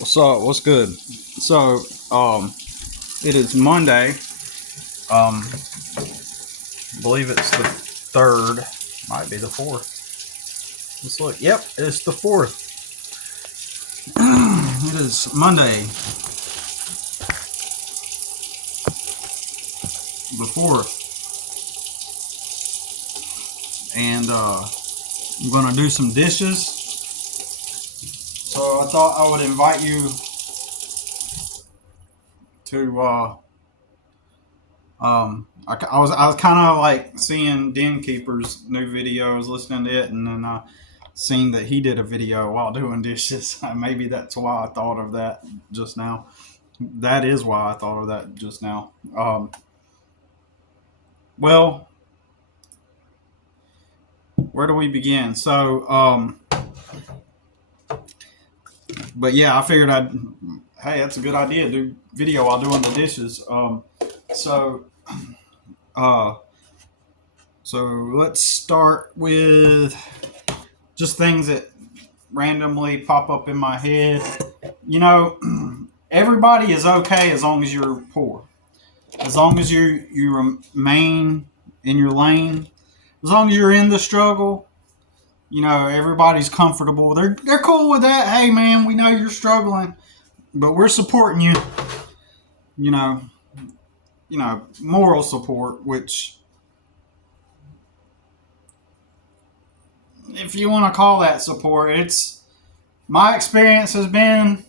What's up? What's good? So, it is Monday. I believe it's the third. Might be the fourth. Let's look. Yep, it's the fourth. It is Monday, the fourth, and I'm gonna do some dishes. So I thought I would invite you to I was kind of like seeing Den Keeper's new video. I was listening to it, and then I seen that he did a video while doing dishes. Maybe that's why I thought of that just now. That is why I thought of that just now. Well, where do we begin? So, but yeah, I figured hey, that's a good idea. Do video while doing the dishes. So, uh, so let's start with just things that randomly pop up in my head. You know, everybody is okay as long as you're poor. As long as you remain in your lane. As long as you're in the struggle. You know, everybody's comfortable. They're cool with that. Hey man, we know you're struggling, but we're supporting you. You know, moral support, which, if you want to call that support, it's my experience has been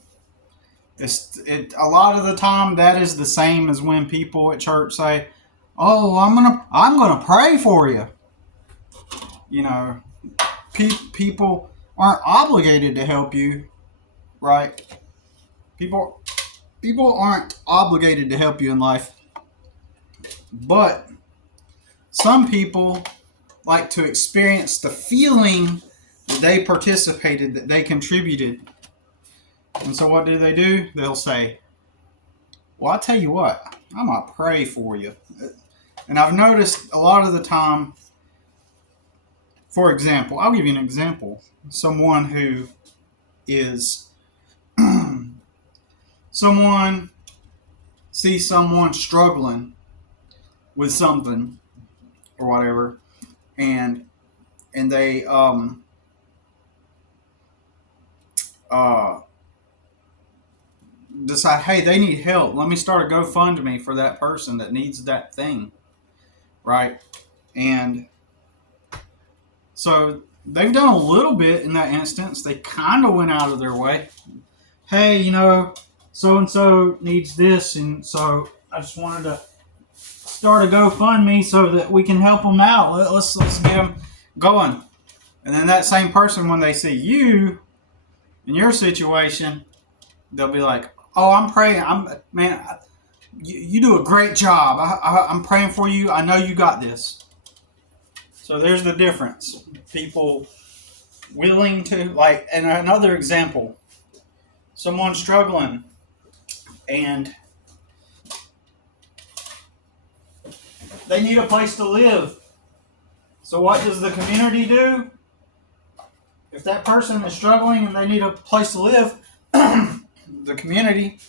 a lot of the time that is the same as when people at church say, "Oh, I'm gonna pray for you." You know, people aren't obligated to help you, right? People aren't obligated to help you in life, but some people like to experience the feeling that they participated, that they contributed. And so what do? They'll say, well, I'll tell you what, I'm going to pray for you. And I've noticed a lot of the time, for example, I'll give you an example. Someone who is, someone sees someone struggling with something or whatever, and they decide, hey, they need help. Let me start a GoFundMe for that person that needs that thing, right? And so they've done a little bit in that instance. They kind of went out of their way. Hey, you know, so and so needs this, and so I just wanted to start a GoFundMe so that we can help them out. Let's get them going. And then that same person, when they see you in your situation, they'll be like, "Oh, I'm praying. You do a great job. I'm praying for you. I know you got this." So there's the difference. People willing to, like, and another example, someone struggling and they need a place to live. So what does the community do? If that person is struggling and they need a place to live, the community,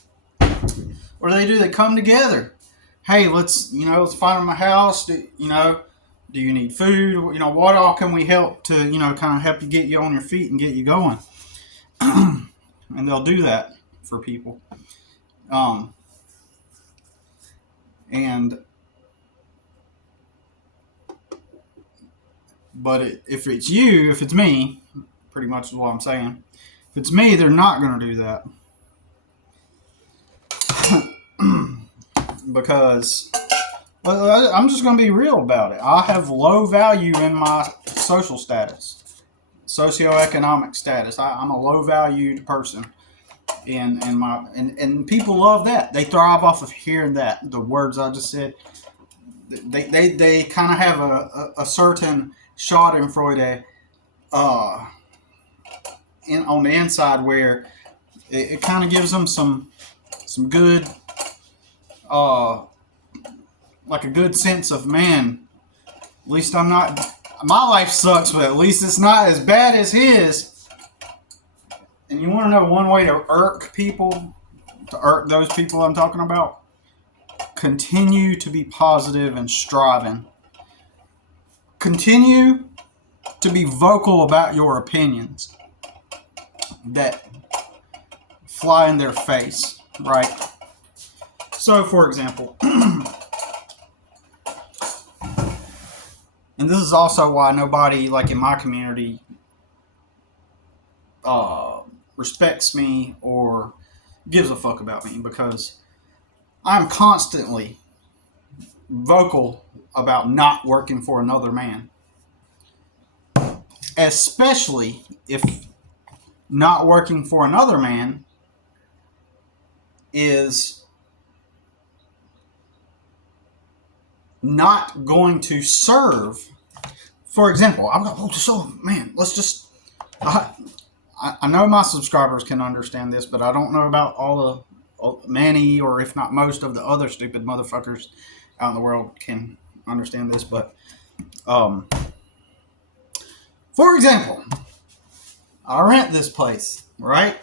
what do? They come together. Hey, let's find them a house. Do you need food? What all can we help to, kind of help you get you on your feet and get you going? And they'll do that for people. But if it's me, pretty much is what I'm saying. If it's me, they're not going to do that. Because, well, I'm just going to be real about it. I have low value in my social status, socioeconomic status. I'm a low valued person, and people love that. They thrive off of hearing that. The words I just said. They kind of have a certain Schadenfreude on the inside, where it kind of gives them some good, like a good sense of, man, at least I'm not, my life sucks, but at least it's not as bad as his. And you want to know one way to irk people, to irk those people I'm talking about? Continue to be positive and striving. Continue to be vocal about your opinions that fly in their face, right? So, for example, and this is also why nobody, like in my community, respects me or gives a fuck about me, because I'm constantly vocal about not working for another man. Especially if not working for another man is not going to serve. For example, I'm going, so man, let's just, I know my subscribers can understand this, but I don't know about all many, or if not most of the other stupid motherfuckers out in the world can understand this. But, for example, I rent this place, right?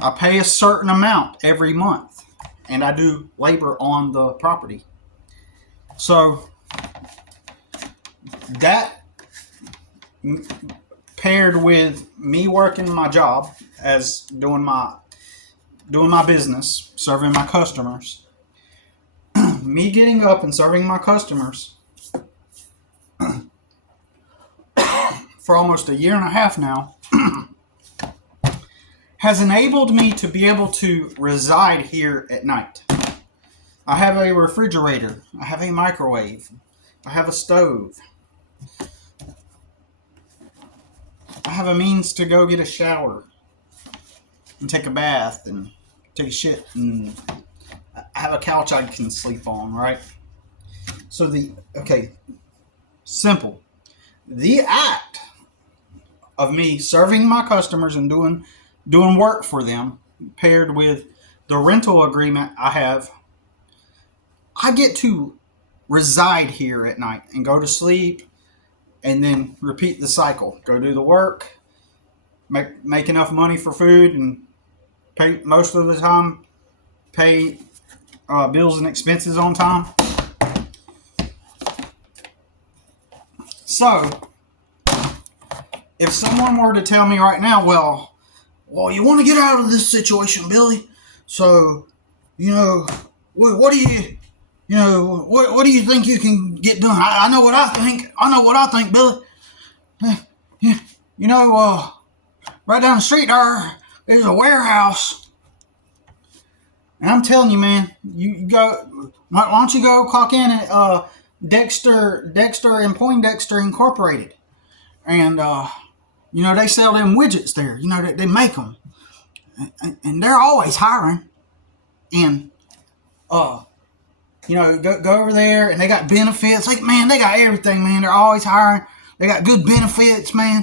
I pay a certain amount every month, and I do labor on the property. So that paired with me working my job as doing my business, serving my customers, me getting up and serving my customers for almost a year and a half now has enabled me to be able to reside here at night. I have a refrigerator. I have a microwave. I have a stove. I have a means to go get a shower and take a bath and take a shit, and I have a couch I can sleep on, right? So simple. The act of me serving my customers and doing work for them, paired with the rental agreement I have, I get to reside here at night and go to sleep and then repeat the cycle. Go do the work, make enough money for food, and pay most of the time, pay bills and expenses on time. So, if someone were to tell me right now, well, you want to get out of this situation, Billy, so, what do you think you can get done? I know what I think, Billy. Right down the street there's a warehouse. And I'm telling you, man, you go, why don't you go clock in at Dexter and Poindexter Incorporated. And, they sell them widgets there. They make them. And they're always hiring. And, go over there, and they got benefits. Like, man, they got everything, man. They're always hiring. They got good benefits, man.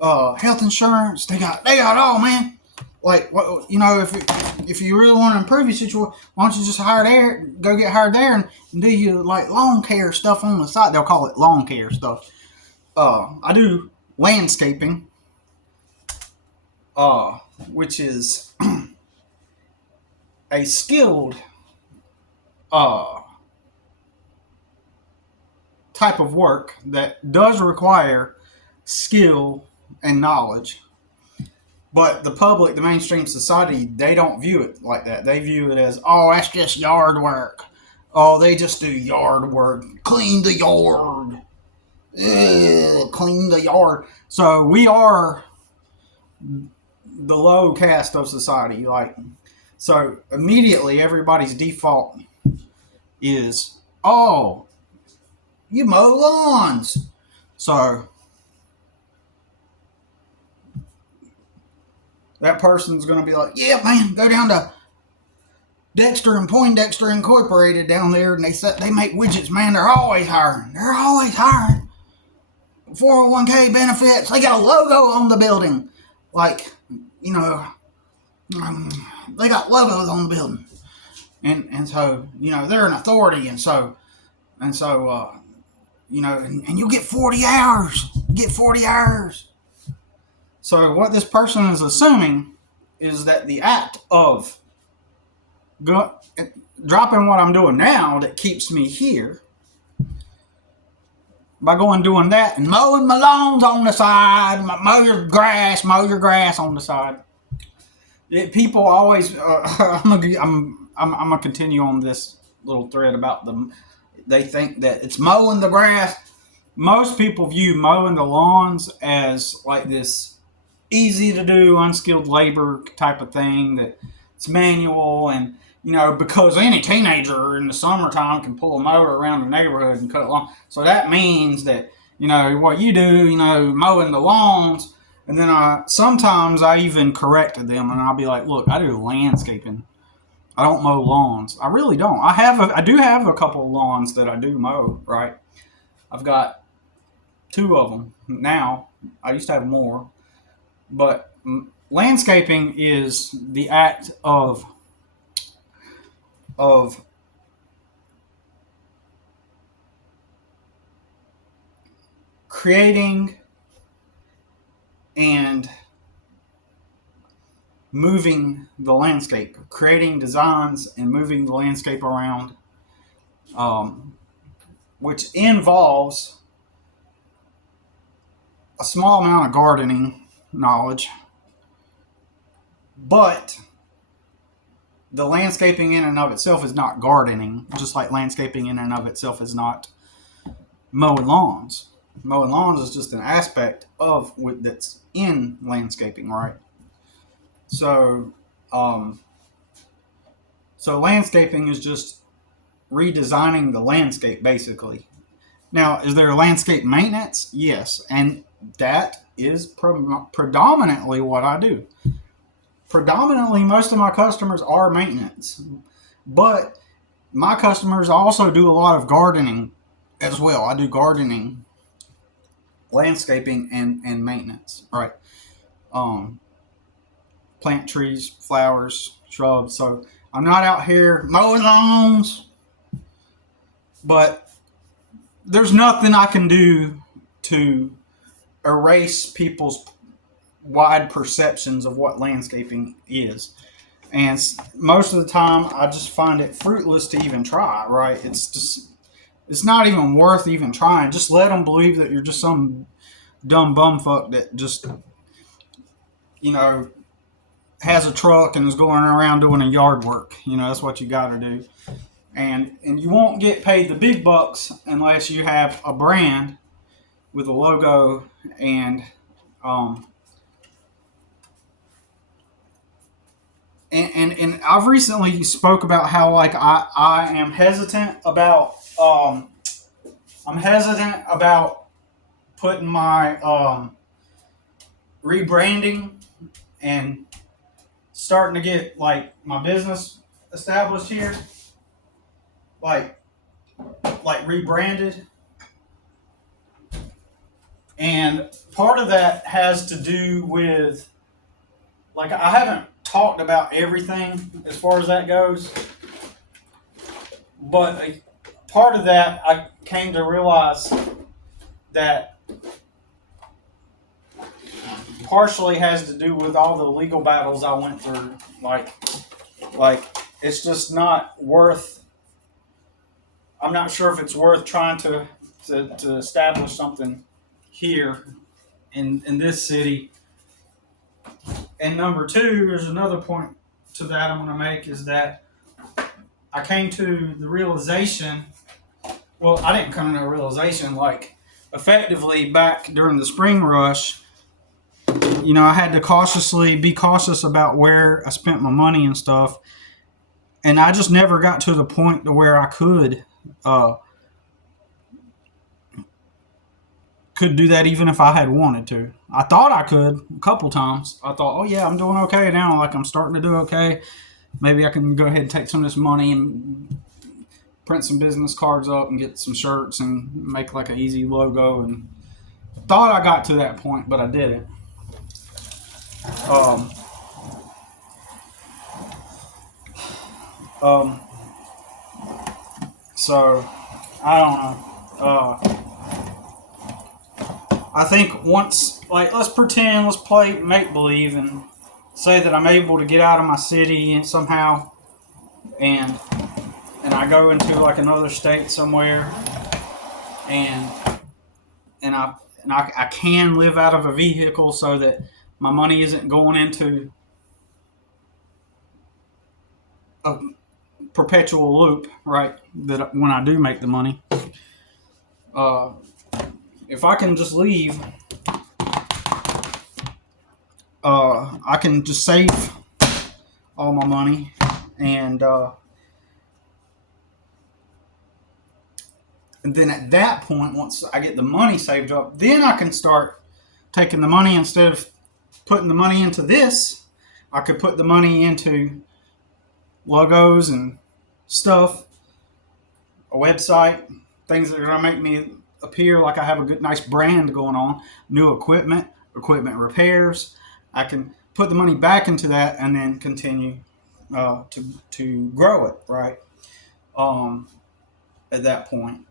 Health insurance. They got it all, man. Like, if you really want to improve your situation, why don't you just go get hired there and do your, like, lawn care stuff on the side. They'll call it lawn care stuff. I do landscaping, which is a skilled type of work that does require skill and knowledge. But the public, the mainstream society, they don't view it like that. They view it as, that's just yard work. Oh, they just do yard work. Clean the yard. Clean the yard. So we are the low caste of society. So immediately everybody's default is, you mow lawns. So that person's going to be like, yeah, man, go down to Dexter and Poindexter Incorporated down there, and they make widgets, man. They're always hiring. 401k benefits. They got a logo on the building. They got logos on the building. And so, they're an authority. And you get 40 hours. So what this person is assuming is that the act of dropping what I'm doing now that keeps me here, by going doing that and mowing my lawns on the side, mow your grass on the side. People always, I'm gonna continue on this little thread about them. They think that it's mowing the grass. Most people view mowing the lawns as like this easy to do, unskilled labor type of thing, that it's manual, and because any teenager in the summertime can pull a mower around the neighborhood and cut lawn. So that means that what you do, mowing the lawns. And then sometimes I even corrected them, and I'll be like, look, I do landscaping. I don't mow lawns. I really don't. I do have a couple of lawns that I do mow, right? I've got 2 of them now. I used to have more. But landscaping is the act of creating and moving the landscape, creating designs and moving the landscape around, which involves a small amount of gardening knowledge, but the landscaping in and of itself is not gardening, just like landscaping in and of itself is not mowing lawns. Mowing lawns is just an aspect of that's in landscaping, right? So landscaping is just redesigning the landscape, basically. Now, is there landscape maintenance? Yes, and that is predominantly what I do. Predominantly, most of my customers are maintenance, but my customers also do a lot of gardening as well. I do gardening, landscaping, and maintenance, right? Plant trees, flowers, shrubs. So I'm not out here mowing lawns, but there's nothing I can do to erase people's wide perceptions of what landscaping is. And most of the time, I just find it fruitless to even try, right? It's not even worth even trying. Just let them believe that you're just some dumb bumfuck that just, has a truck and is going around doing a yard work. That's what you got to do. And you won't get paid the big bucks unless you have a brand with a logo and I've recently spoke about how like I am hesitant about putting my rebranding and starting to get like my business established here, like rebranded. And part of that has to do with, like, I haven't talked about everything as far as that goes, but part of that I came to realize that partially has to do with all the legal battles I went through. Like it's just not worth. I'm not sure if it's worth trying to establish something here in this city. And number 2, there's another point to that I'm going to make, is that I came to the realization. Well, I didn't come to a realization, like, effectively back during the spring rush. I had to be cautious about where I spent my money and stuff. And I just never got to the point to where I could do that even if I had wanted to. I thought I could a couple times. I thought, oh yeah, I'm doing okay now. Like, I'm starting to do okay. Maybe I can go ahead and take some of this money and print some business cards up and get some shirts and make like an easy logo. And thought I got to that point, but I didn't. So I don't know. I think once, like, let's pretend, let's play make believe and say that I'm able to get out of my city and somehow, and I go into like another state somewhere, and I can live out of a vehicle so that my money isn't going into a perpetual loop, right? That when I do make the money, uh, if I can just leave, I can just save all my money, and then at that point, once I get the money saved up, then I can start taking the money. Instead of putting the money into this, I could put the money into logos and stuff, a website, things that are going to make me appear like I have a good, nice brand going on, new equipment repairs. I can put the money back into that and then continue to grow it, right? At that point.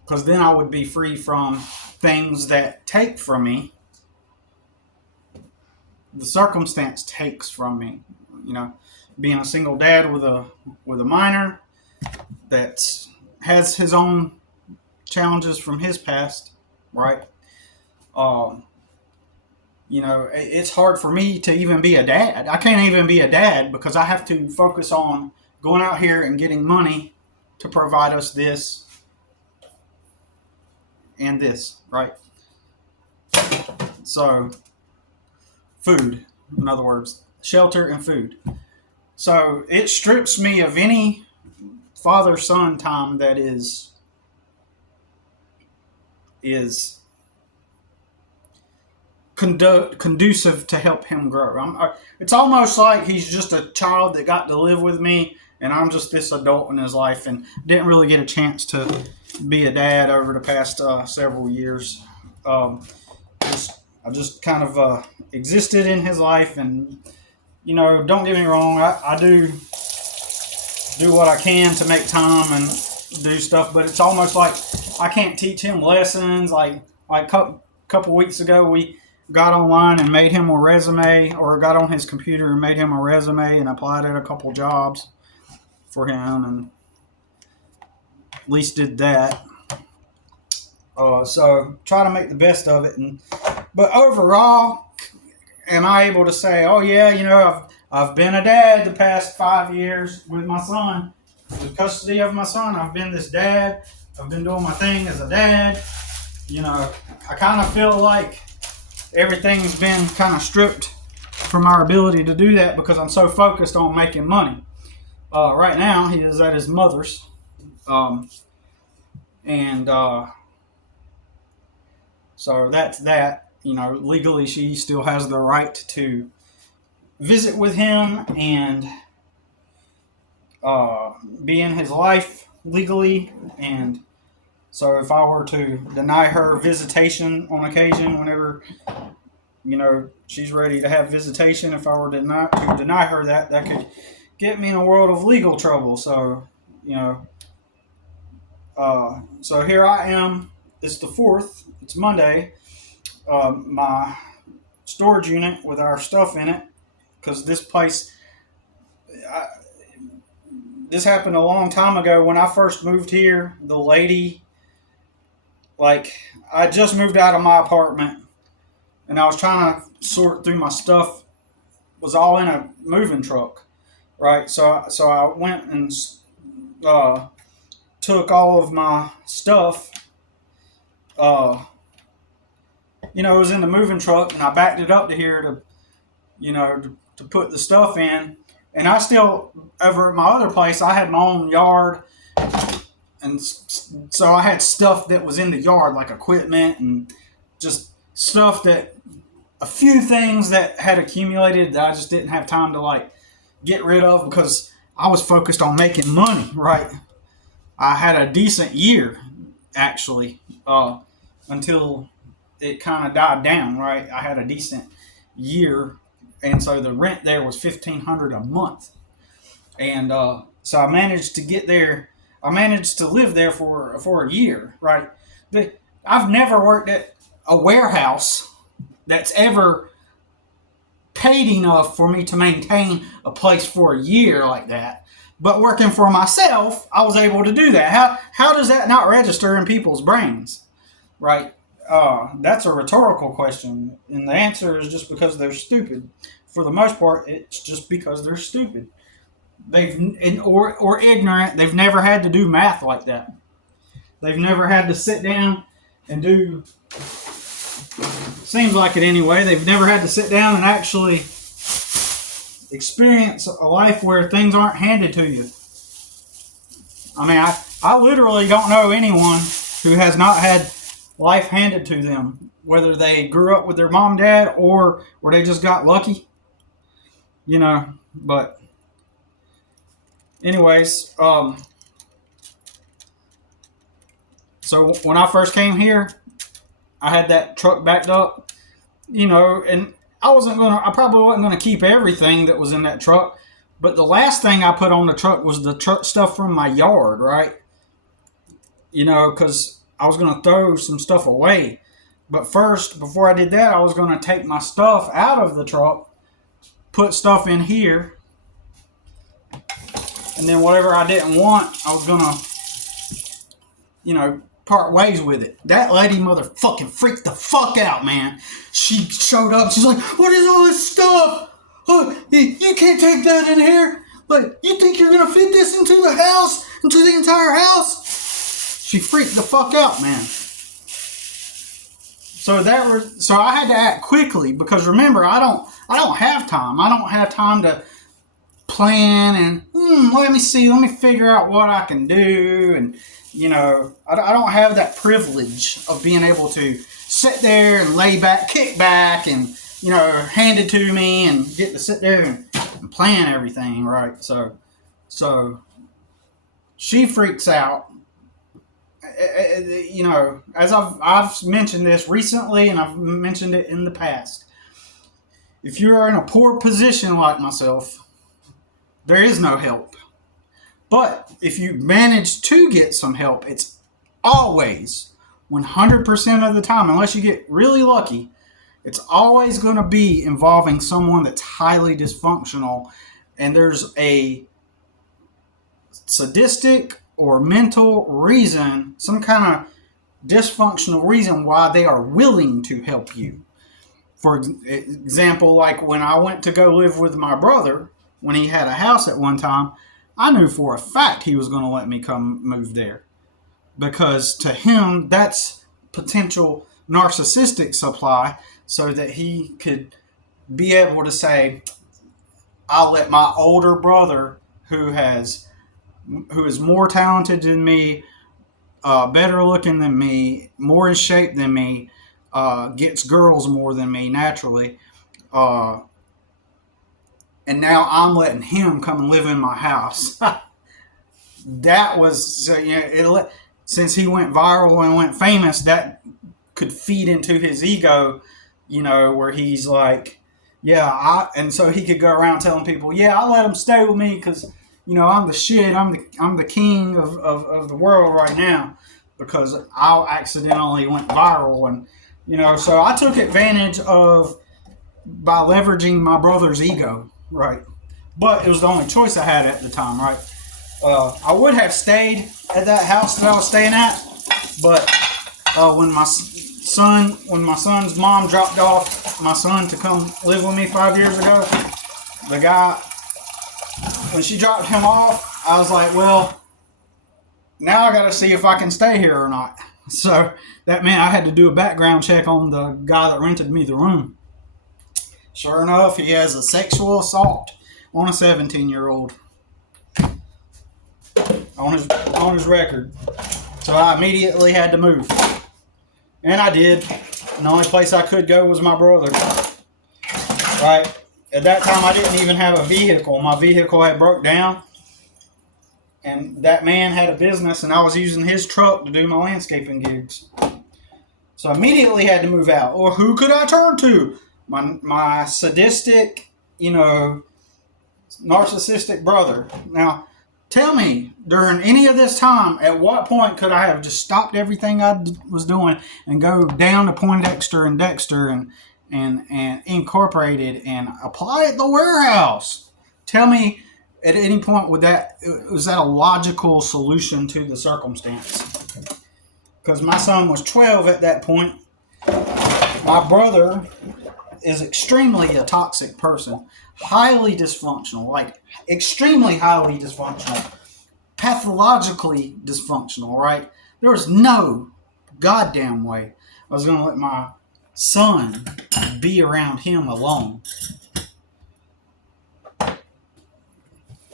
Because then I would be free from things that take from me. The circumstance takes from me. Being a single dad with a minor that has his own challenges from his past, right? It's hard for me to even be a dad. I can't even be a dad because I have to focus on going out here and getting money to provide us this and this, right? So, food, in other words, shelter and food. So it strips me of any father-son time that is conducive to help him grow. It's almost like he's just a child that got to live with me, and I'm just this adult in his life, and didn't really get a chance to be a dad over the past several years. I just kind of existed in his life, and don't get me wrong, I do what I can to make time and do stuff, but it's almost like I can't teach him lessons. Like a couple weeks ago, we got online and made him a resume, or got on his computer and made him a resume and applied at a couple jobs for him, and at least did that. So try to make the best of it, but overall, am I able to say, oh yeah, I've been a dad the past 5 years with my son, with custody of my son. I've been this dad. I've been doing my thing as a dad. I kind of feel like everything's been kind of stripped from our ability to do that because I'm so focused on making money. Right now, he is at his mother's, and so that's that. Legally, she still has the right to visit with him and be in his life legally. And so if I were to deny her visitation on occasion, whenever, she's ready to have visitation, if I were to deny her that could get me in a world of legal trouble. So, so here I am. It's the 4th. It's Monday. My storage unit with our stuff in it, because this place, this happened a long time ago when I first moved here. The lady, I just moved out of my apartment and I was trying to sort through my stuff, was all in a moving truck, right? So I went and took all of my stuff. It was in the moving truck, and I backed it up to here to put the stuff in. And I still, over at my other place, I had my own yard, and so I had stuff that was in the yard, like equipment and just stuff a few things that had accumulated that I just didn't have time to get rid of because I was focused on making money, right? I had a decent year, actually, until it kind of died down, right? I had a decent year, and so the rent there was $1,500 a month, and so I managed to get there. I managed to live there for a year, right? I've never worked at a warehouse that's ever paid enough for me to maintain a place for a year like that. But working for myself, I was able to do that. How does that not register in people's brains, right? That's a rhetorical question, and the answer is just because they're stupid. For the most part, it's just because they're stupid. Or ignorant. They've never had to do math like that. They've never had to sit down and do. Seems like it anyway. They've never had to sit down and actually experience a life where things aren't handed to you. I mean, I literally don't know anyone who has not had life handed to them, whether they grew up with their mom and dad or they just got lucky. But anyways, so when I first came here, I had that truck backed up, and I probably wasn't gonna keep everything that was in that truck, but the last thing I put on the truck was the truck stuff from my yard, right? Because I was gonna throw some stuff away. But first, before I did that, I was gonna take my stuff out of the truck, put stuff in here, and then whatever I didn't want, I was gonna, part ways with it. That lady motherfucking freaked the fuck out, man. She showed up. She's like, "What is all this stuff? Oh, you can't take that in here. Like, you think you're gonna fit this into the house, into the entire house?" She freaked the fuck out, man. So I had to act quickly because remember, I don't have time. I don't have time to plan and let me figure out what I can do, and I don't have that privilege of being able to sit there and lay back, kick back, and hand it to me and get to sit there and plan everything, right? So she freaks out. As I've mentioned this recently, and I've mentioned it in the past. If you're in a poor position like myself, there is no help. But if you manage to get some help, it's always 100% of the time, unless you get really lucky, it's always going to be involving someone that's highly dysfunctional, and there's a sadistic or mental reason, some kind of dysfunctional reason why they are willing to help you. For example, like when I went to go live with my brother, when he had a house at one time, I knew for a fact he was going to let me come move there. Because to him, that's potential narcissistic supply, so that he could be able to say, I'll let my older brother, who is more talented than me, better looking than me, more in shape than me, gets girls more than me naturally, and now I'm letting him come and live in my house. That was, since he went viral and went famous, that could feed into his ego, where he's like, and so he could go around telling people, I let him stay with me because, I'm the shit, I'm the king of the world right now, because I accidentally went viral, and so I took advantage of by leveraging my brother's ego, right? But it was the only choice I had at the time, right? I would have stayed at that house that I was staying at, but when my son's mom dropped off my son to come live with me 5 years ago, the guy, when she dropped him off, I was like, well, now I got to see if I can stay here or not. So that meant I had to do a background check on the guy that rented me the room. Sure enough, he has a sexual assault on a 17-year-old on his record. So I immediately had to move. And I did. And the only place I could go was my brother. Right? At that time, I didn't even have a vehicle. My vehicle had broke down. And that man had a business, and I was using his truck to do my landscaping gigs. So I immediately had to move out. Or who could I turn to? My sadistic, narcissistic brother. Now, Tell me, during any of this time, at what point could I have just stopped everything I was doing and go down to Poindexter and Dexter and incorporated and apply at the warehouse? Tell me, at any point was that a logical solution to the circumstance? Because my son was 12 at that point. My brother is extremely a toxic person, highly dysfunctional, like extremely highly dysfunctional, pathologically dysfunctional, right? There was no goddamn way I was going to let my son be around him alone.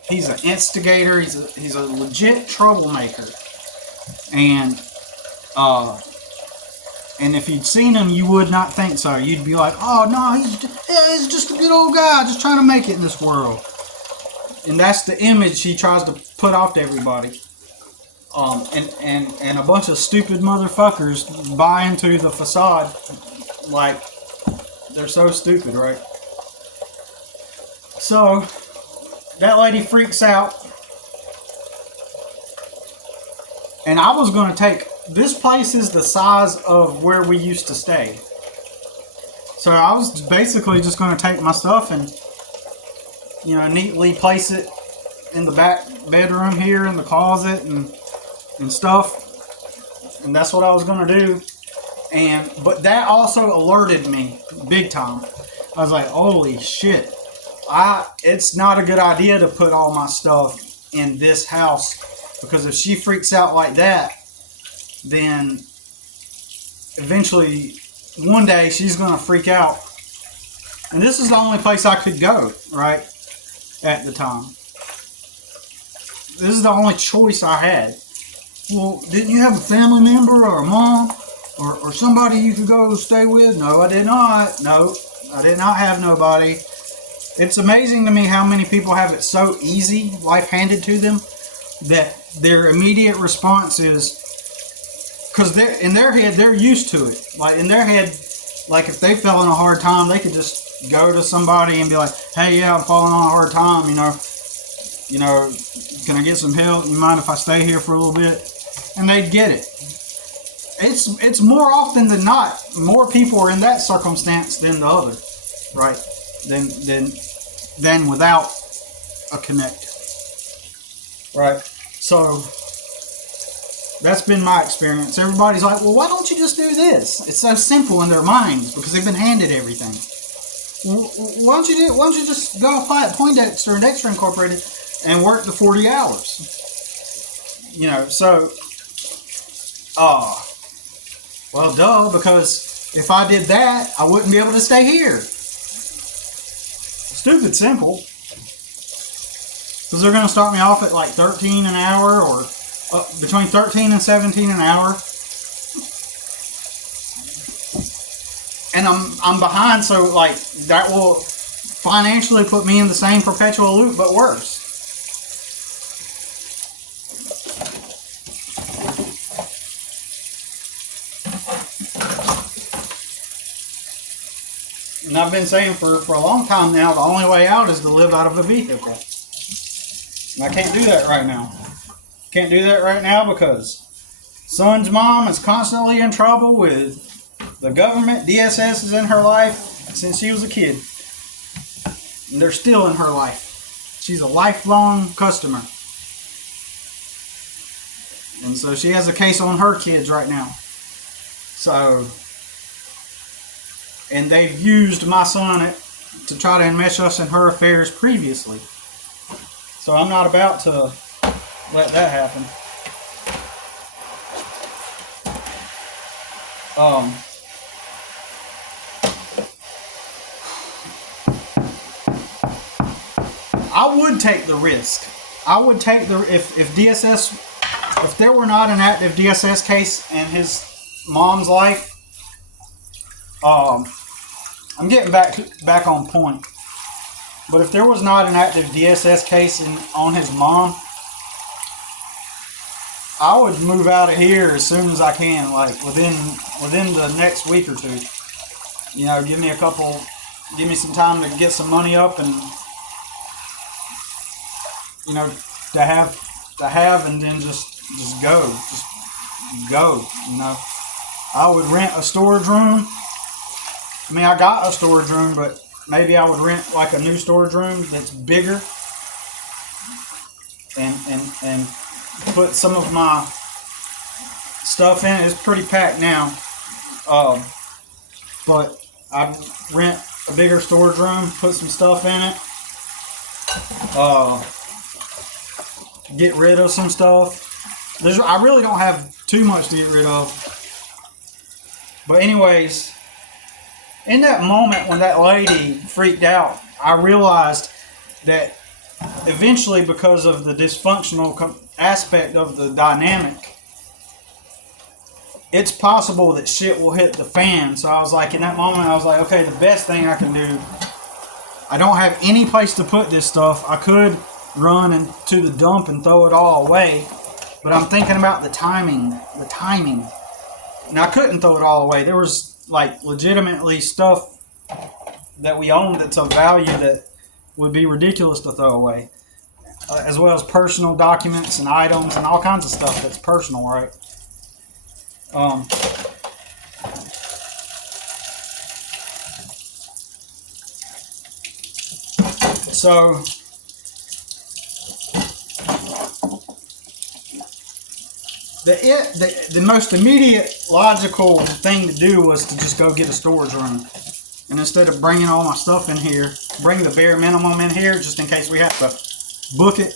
He's an instigator. He's a legit troublemaker, and if you'd seen him, you would not think so. You'd be like, "Oh no, he's just a good old guy, just trying to make it in this world." And that's the image he tries to put off to everybody. And a bunch of stupid motherfuckers buy into the facade like they're so stupid, right? So that lady freaks out, and I was going to take, this place is the size of where we used to stay. So I was basically just going to take my stuff and, neatly place it in the back bedroom here in the closet and stuff. And that's what I was going to do. But that also alerted me big time. I was like, holy shit. It's not a good idea to put all my stuff in this house, because if she freaks out like that, then eventually one day she's going to freak out. And this is the only place I could go, right, at the time. This is the only choice I had. Well, didn't you have a family member or a mom or somebody you could go stay with? No, I did not. No, I did not have nobody. It's amazing to me how many people have it so easy, life handed to them, that their immediate response is, because in their head, they're used to it. Like, in their head, like, if they fell in a hard time, they could just go to somebody and be like, hey, yeah, I'm falling on a hard time, can I get some help? You mind if I stay here for a little bit? And they'd get it. It's more often than not, more people are in that circumstance than the other, right? Than without a connect, right? So that's been my experience. Everybody's like, well, why don't you just do this? It's so simple in their minds because they've been handed everything. Well, why don't you just go apply at Poindexter and Dexter Incorporated and work the 40 hours? Well, duh, because if I did that, I wouldn't be able to stay here. Stupid simple. Because they're going to start me off at like 13 an hour, or between 13 and 17 an hour. And I'm behind, so like that will financially put me in the same perpetual loop, but worse. And I've been saying for a long time now, the only way out is to live out of a vehicle. And I can't do that right now. Can't do that right now because son's mom is constantly in trouble with the government. DSS is in her life since she was a kid. And they're still in her life. She's a lifelong customer. And so she has a case on her kids right now. So, and they've used my son to try to enmesh us in her affairs previously. So I'm not about to let that happen. I would take the risk. I would take if there were not an active DSS case in his mom's life. I'm getting back on point. But if there was not an active DSS case on his mom, I would move out of here as soon as I can, like within the next week or two. Give me some time to get some money up and, to have to have, and then just go, You know, I would rent a storage room. I mean, I got a storage room, but maybe I would rent like a new storage room that's bigger, and put some of my stuff in it. It's pretty packed now, but I'd rent a bigger storage room, put some stuff in it, get rid of some stuff. I really don't have too much to get rid of. But anyways, in that moment when that lady freaked out, I realized that eventually, because of the dysfunctional aspect of the dynamic, it's possible that shit will hit the fan. So I was like, in that moment, I was like, okay, the best thing I can do, I don't have any place to put this stuff. I could run into the dump and throw it all away, but I'm thinking about the timing. And I couldn't throw it all away. There was like legitimately stuff that we own that's of value that would be ridiculous to throw away, as well as personal documents and items and all kinds of stuff that's personal, right? So the most immediate logical thing to do was to just go get a storage room, and instead of bringing all my stuff in here, bring the bare minimum in here just in case we have to book it,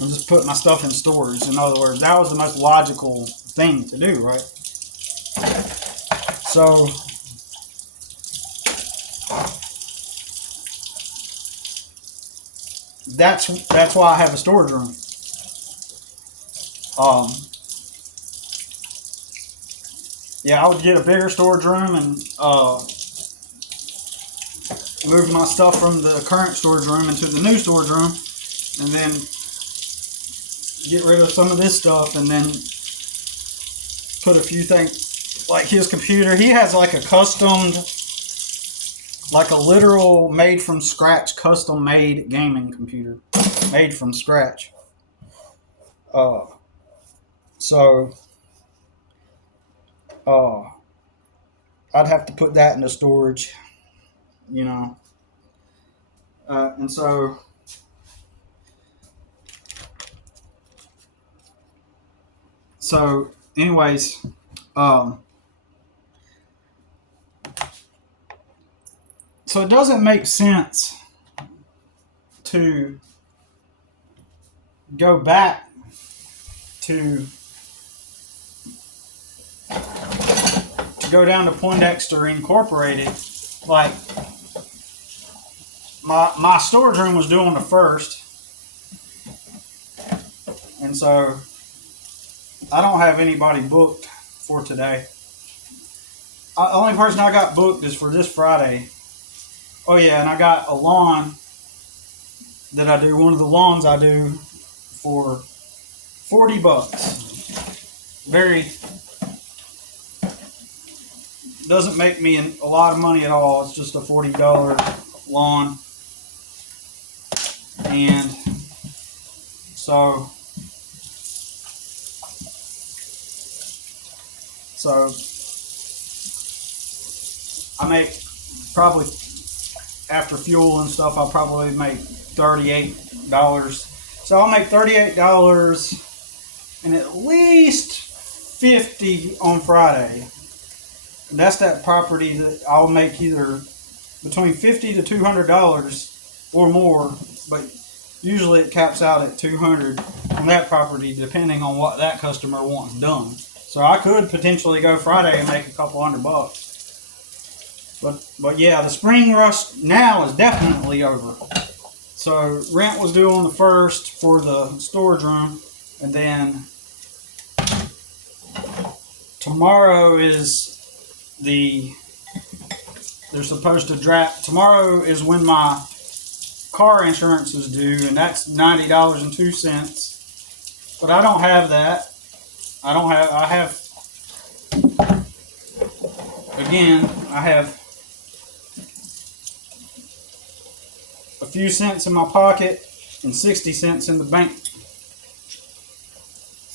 and just put my stuff in storage. In other words, that was the most logical thing to do, right? So that's why I have a storage room. Yeah, I would get a bigger storage room and move my stuff from the current storage room into the new storage room, and then get rid of some of this stuff, and then put a few things, like his computer. He has like a customed, like a literal made from scratch, custom made gaming computer, made from scratch. So I'd have to put that into storage, you know. And so anyways, so it doesn't make sense to go back to go down to Poindexter Incorporated. Like, my storage room was due on the 1st, and so I don't have anybody booked for today. The only person I got booked is for this Friday. Oh yeah, and I got a lawn that I do, one of the lawns I do, for $40. Doesn't make me a lot of money at all. It's just a $40 lawn. And so I make, probably after fuel and stuff, I'll probably make $38. So I'll make $38 and at least $50 on Friday. And that's that property that I'll make either between $50 to $200 or more, but usually it caps out at $200 on that property, depending on what that customer wants done. So I could potentially go Friday and make a couple $100. But yeah, the spring rush now is definitely over. So rent was due on the 1st for the storage room, and then tomorrow is they're supposed to draft. Tomorrow is when my car insurance is due, and that's $90.02. But I don't have that. I have a few cents in my pocket and 60 cents in the bank.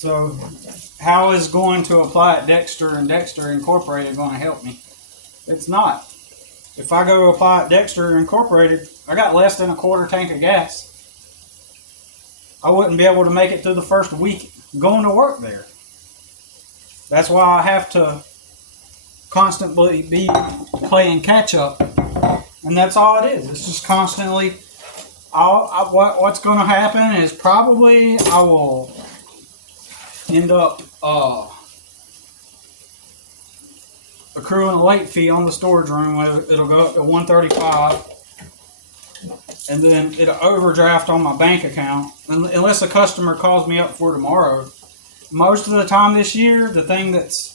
So how is going to apply at Dexter and Dexter Incorporated going to help me? It's not. If I go apply at Dexter Incorporated, I got less than a quarter tank of gas. I wouldn't be able to make it through the first week going to work there. That's why I have to constantly be playing catch up. And that's all it is. It's just constantly, what's going to happen is probably I will end up accruing a late fee on the storage room. It'll go up to $135, and then it'll overdraft on my bank account unless a customer calls me up for tomorrow. Most of the time this year, the thing that's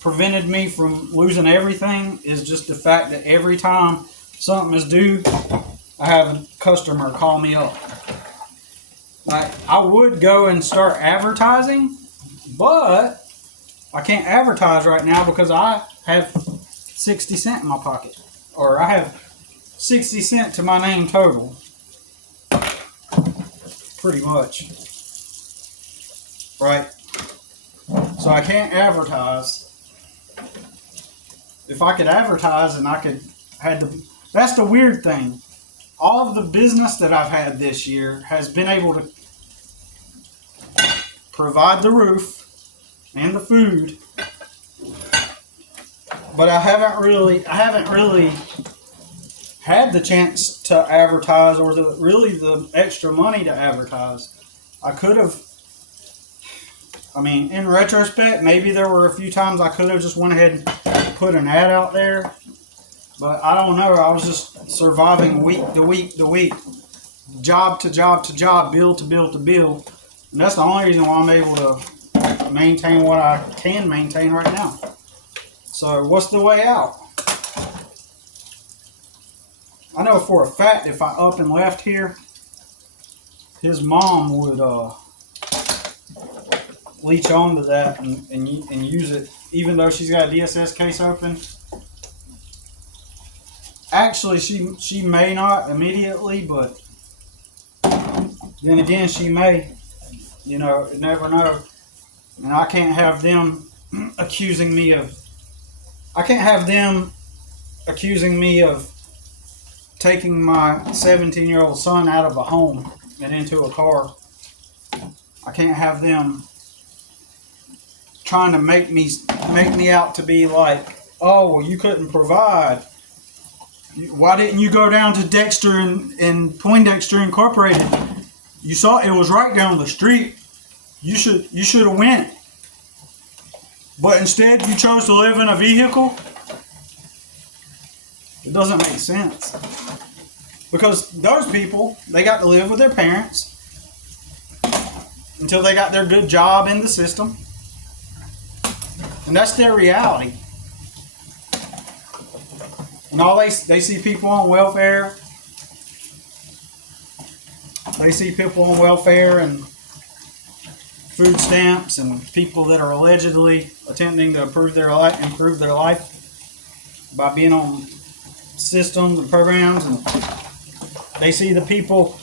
prevented me from losing everything is just the fact that every time something is due, I have a customer call me up. Like, I would go and start advertising, but I can't advertise right now because I have 60 cents in my pocket, or I have 60 cents to my name total, pretty much, right? So I can't advertise. If I could advertise and that's the weird thing. All of the business that I've had this year has been able to provide the roof and the food, but I haven't really had the chance to advertise, or the extra money to advertise. I could have. I mean, in retrospect, maybe there were a few times I could have just went ahead and put an ad out there, but I don't know. I was just surviving week to week to week, job to job to job, bill to bill to bill, and that's the only reason why I'm able to maintain what I can maintain right now. So what's the way out? I know for a fact if I up and left here, his mom would leech onto that and use it, even though she's got a DSS case open. Actually, she may not immediately, but then again, she may. You know, you never know. And I can't have them accusing me of taking my 17-year-old son out of a home and into a car. I can't have them trying to make me out to be like, oh, well, you couldn't provide. Why didn't you go down to Dexter and Poindexter Incorporated? You saw it was right down the street. You should have went. But instead you chose to live in a vehicle? It doesn't make sense. Because those people, they got to live with their parents until they got their good job in the system. And that's their reality. And they see people on welfare. They see people on welfare and food stamps and people that are allegedly attempting to improve their life by being on systems and programs. And they see the people,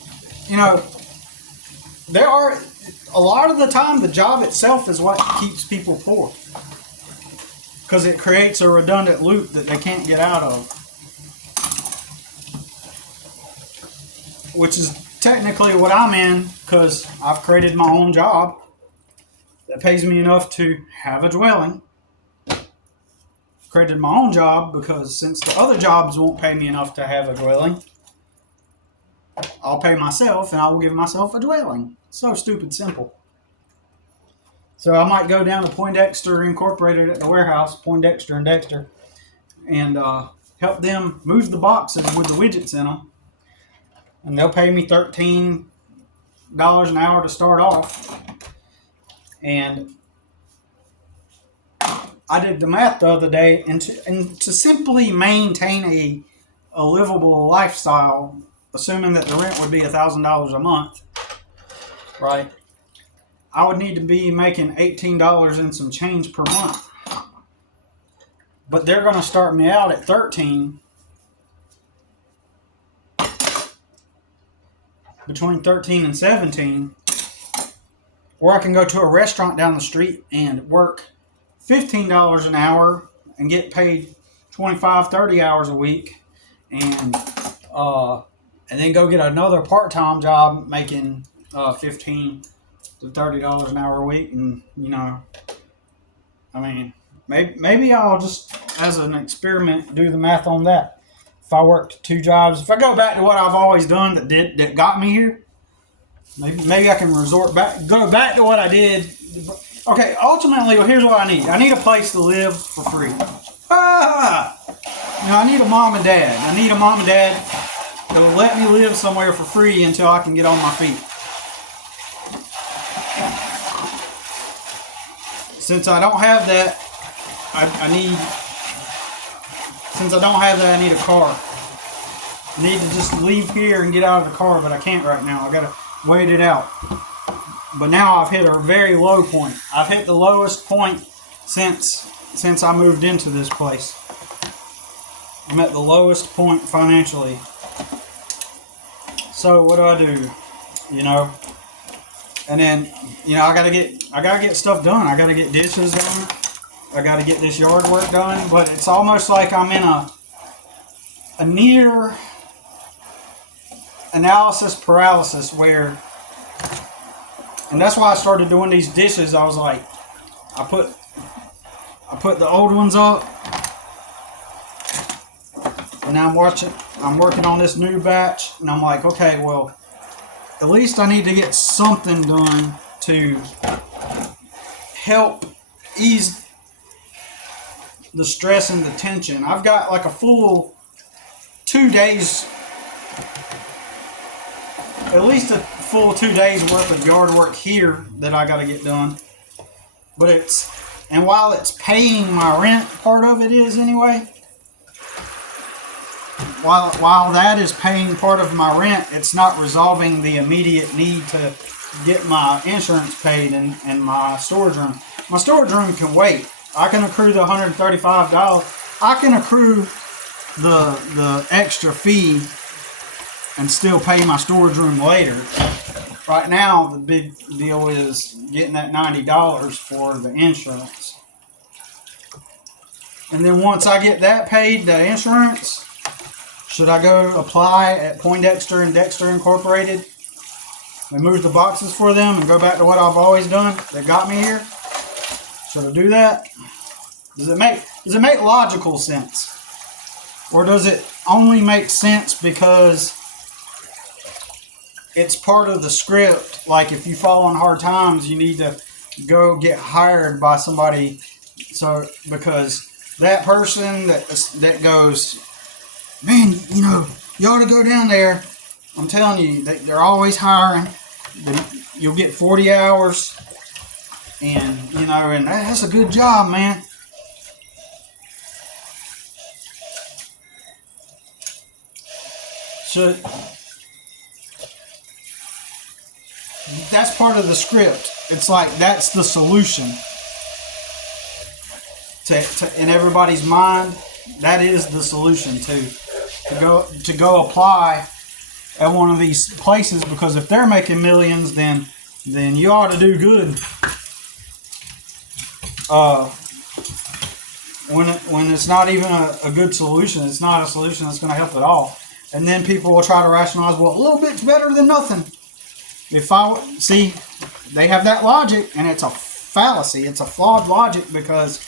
you know, there are a lot of the time the job itself is what keeps people poor, because it creates a redundant loop that they can't get out of, which is technically what I'm in, because I've created my own job that pays me enough to have a dwelling. Created my own job because since the other jobs won't pay me enough to have a dwelling, I'll pay myself and I will give myself a dwelling. So stupid simple. So I might go down to Poindexter Incorporated at the warehouse, Poindexter and Dexter, and help them move the boxes with the widgets in them. And they'll pay me $13 an hour to start off. And I did the math the other day, and to simply maintain a livable lifestyle, assuming that the rent would be $1,000 a month, right? I would need to be making $18 and some change per month. But they're going to start me out at $13, between $13 and $17. or I can go to a restaurant down the street and work $15 an hour and get paid 25, 30 hours a week, and uh, and then go get another part-time job making $15 to $30 an hour a week. And I mean, maybe I'll just, as an experiment, do the math on that. If I worked 2 jobs, if I go back to what I've always done that got me here, maybe I can go back to what I did. Okay, ultimately, well, here's what I need. I need a place to live for free. I need a mom and dad. I need a mom and dad that will let me live somewhere for free until I can get on my feet. Since I don't have that, I need a car. I need to just leave here and get out of the car, but I can't right now. I gotta wait it out. But now I've hit a very low point. I've hit the lowest point since I moved into this place. I'm at the lowest point financially. So what do? And then I gotta get stuff done. I gotta get dishes done. I gotta get this yard work done. But it's almost like I'm in a near analysis paralysis where, and that's why I started doing these dishes. I was like, I put the old ones up, and now I'm working on this new batch, and I'm like, okay, well, at least I need to get something done to help ease the stress and the tension. I've got like a full 2 days, at least a full 2 days worth of yard work here that I got to get done. But while it's paying my rent, part of it is anyway. While that is paying part of my rent, it's not resolving the immediate need to get my insurance paid and my storage room. My storage room can wait. I can accrue the $135. I can accrue the extra fee and still pay my storage room later. Right now, the big deal is getting that $90 for the insurance. And then once I get that paid, that insurance, should I go apply at Poindexter and Dexter Incorporated and move the boxes for them and go back to what I've always done that got me here? Should I do that? Does it make logical sense? Or does it only make sense because it's part of the script? Like if you fall on hard times, you need to go get hired by somebody. So because that person that goes, man, you ought to go down there. I'm telling you, they're always hiring. You'll get 40 hours, and and that's a good job, man. So that's part of the script. It's like that's the solution to in everybody's mind. That is the solution to go apply at one of these places, because if they're making millions, then you ought to do good. When it's not even a good solution, it's not a solution that's going to help at all. And then people will try to rationalize, well, a little bit's better than nothing. They have that logic, and it's a fallacy. It's a flawed logic, because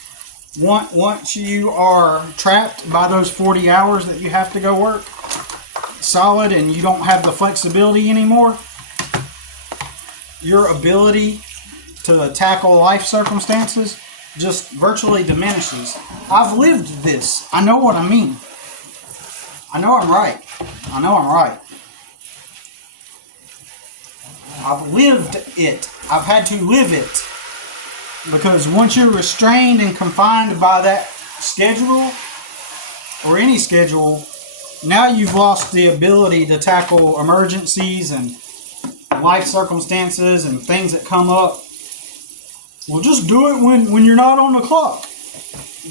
once you are trapped by those 40 hours that you have to go work solid, and you don't have the flexibility anymore, your ability to tackle life circumstances just virtually diminishes. I've lived this. I know what I mean. I know I'm right. I've lived it. I've had to live it. Because once you're restrained and confined by that schedule, or any schedule, now you've lost the ability to tackle emergencies and life circumstances and things that come up. Well, just do it when you're not on the clock.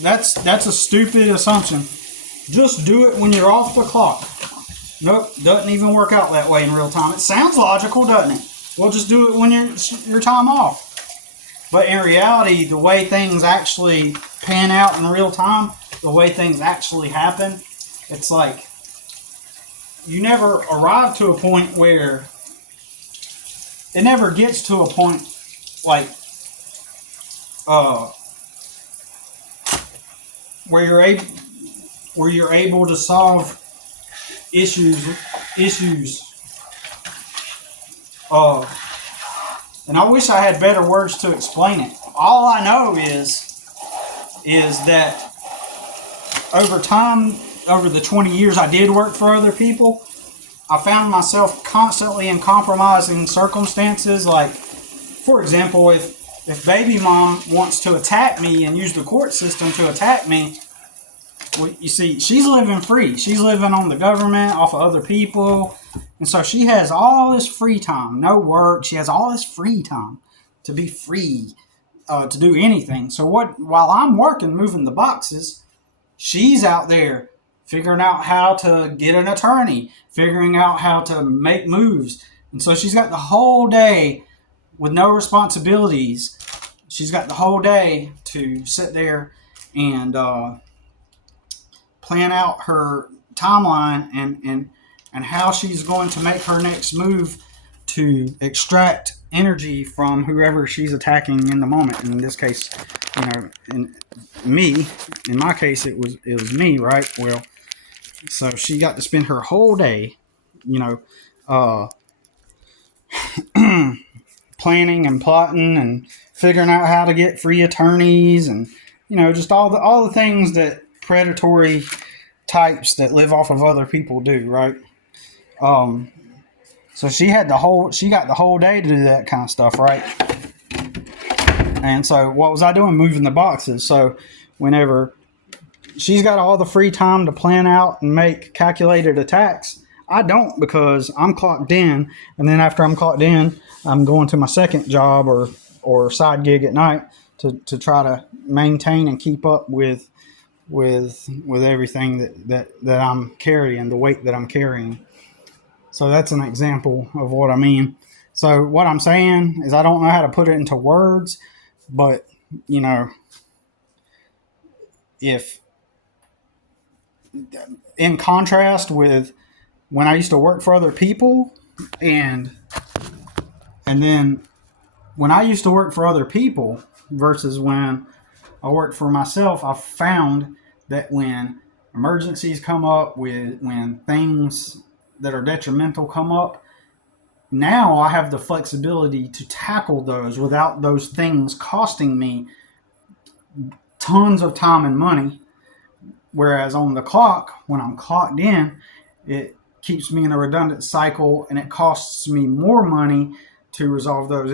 That's a stupid assumption. Just do it when you're off the clock. Nope, doesn't even work out that way in real time. It sounds logical, doesn't it? Well, just do it when your time off. But in reality, the way things actually pan out in real time, the way things actually happen, it's like you never arrive to a point where it never gets to a point like uh, where you're able to solve issues. Uh, and I wish I had better words to explain it. All I know is that over time, over the 20 years I did work for other people, I found myself constantly in compromising circumstances. Like, for example, if baby mom wants to attack me and use the court system to attack me, well, you see, she's living free. She's living on the government, off of other people. And so she has all this free time, no work. She has all this free time to be free, to do anything. So while I'm working, moving the boxes, she's out there figuring out how to get an attorney, figuring out how to make moves. And so she's got the whole day with no responsibilities. She's got the whole day to sit there and plan out her timeline and how she's going to make her next move to extract energy from whoever she's attacking in the moment. In this case, in my case, it was me, right? Well, so she got to spend her whole day, uh, planning and plotting and figuring out how to get free attorneys and just all the things that predatory types that live off of other people do, right? So she got the whole day to do that kind of stuff, right? And so what was I doing? Moving the boxes. So whenever she's got all the free time to plan out and make calculated attacks, I don't, because I'm clocked in. And then after I'm clocked in, I'm going to my second job or side gig at night to try to maintain and keep up with everything that I'm carrying, the weight that I'm carrying. So that's an example of what I mean. So what I'm saying is I don't know how to put it into words, but if in contrast with when I used to work for other people and then when I used to work for other people versus when I worked for myself, I found that when emergencies come up, when things that are detrimental come up, now I have the flexibility to tackle those without those things costing me tons of time and money. Whereas on the clock, when I'm clocked in, it keeps me in a redundant cycle and it costs me more money to resolve those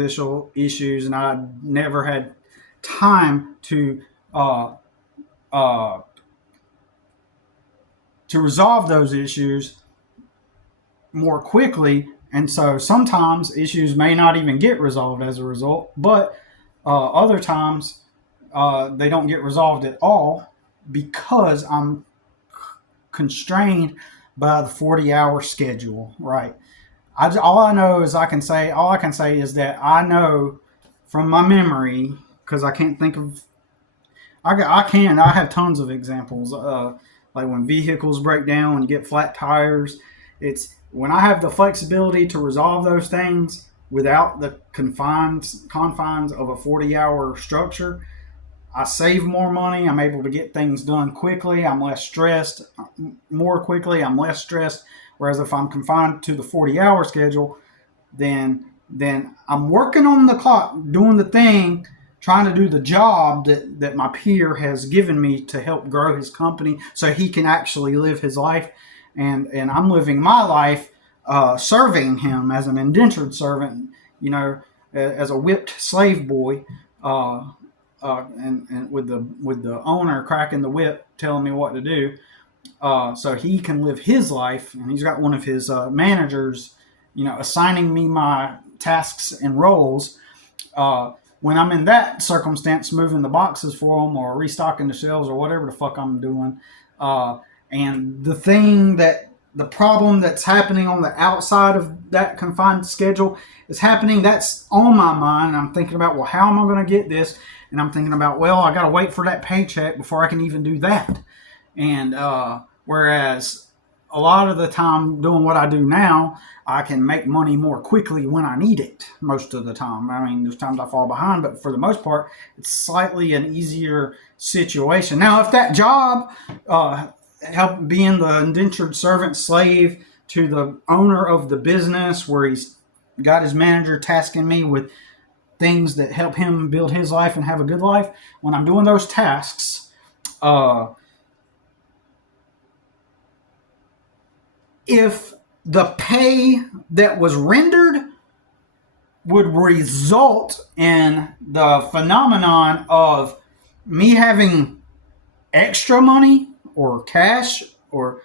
issues, and I never had time to resolve those issues more quickly. And so sometimes issues may not even get resolved as a result, but other times they don't get resolved at all because I'm constrained by the 40-hour schedule, right? All I can say is that I know from my memory, because I can't think of, I have tons of examples, like when vehicles break down, when you get flat tires. It's when I have the flexibility to resolve those things without the confines of a 40-hour structure, I save more money. I'm able to get things done quickly. I'm less stressed. More quickly, I'm less stressed. Whereas if I'm confined to the 40-hour schedule, then I'm working on the clock, doing the thing, trying to do the job that my peer has given me to help grow his company so he can actually live his life. And I'm living my life serving him as an indentured servant, as a whipped slave boy, and with the owner cracking the whip, telling me what to do, so he can live his life. And he's got one of his managers, assigning me my tasks and roles. When I'm in that circumstance, moving the boxes for him or restocking the shelves or whatever the fuck I'm doing, and the thing that the problem that's happening on the outside of that confined schedule is happening, that's on my mind. I'm thinking about, well, how am I going to get this? And I'm thinking about, well, I got to wait for that paycheck before I can even do that. And whereas a lot of the time doing what I do now, I can make money more quickly when I need it most of the time. I mean, there's times I fall behind, but for the most part, it's slightly an easier situation. Now, if that job, help being the indentured servant slave to the owner of the business, where he's got his manager tasking me with things that help him build his life and have a good life, when I'm doing those tasks, uh, if the pay that was rendered would result in the phenomenon of me having extra money or cash, or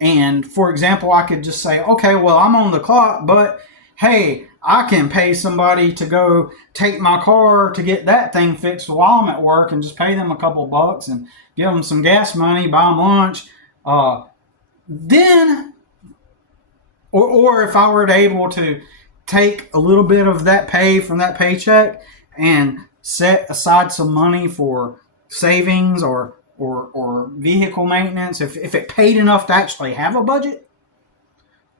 and for example, I could just say, okay, well, I'm on the clock, but hey, I can pay somebody to go take my car to get that thing fixed while I'm at work, and just pay them a couple bucks and give them some gas money, buy them lunch. Then, or if I were to able to take a little bit of that pay from that paycheck and set aside some money for savings or vehicle maintenance, if it paid enough to actually have a budget,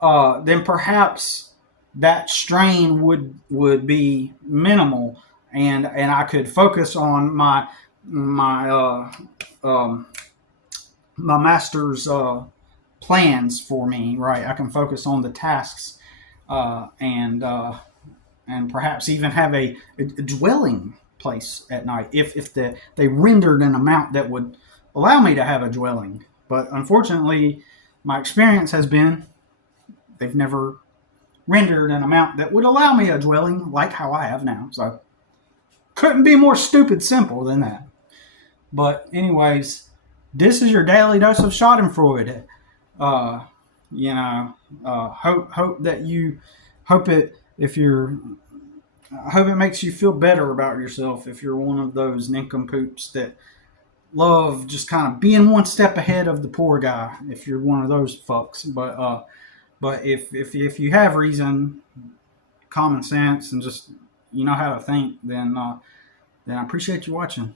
then perhaps that strain would be minimal, and I could focus on my my master's plans for me. Right, I can focus on the tasks, and perhaps even have a dwelling place at night if they rendered an amount that would allow me to have a dwelling. But unfortunately, my experience has been they've never rendered an amount that would allow me a dwelling like how I have now. So couldn't be more stupid simple than that. But anyways, this is your daily dose of Schadenfreude. Uh, hope that you hope it if you're I hope it makes you feel better about yourself if you're one of those nincompoops that love just kind of being one step ahead of the poor guy. If you're one of those fucks, but if you have reason, common sense, and just you know how to think, then I appreciate you watching.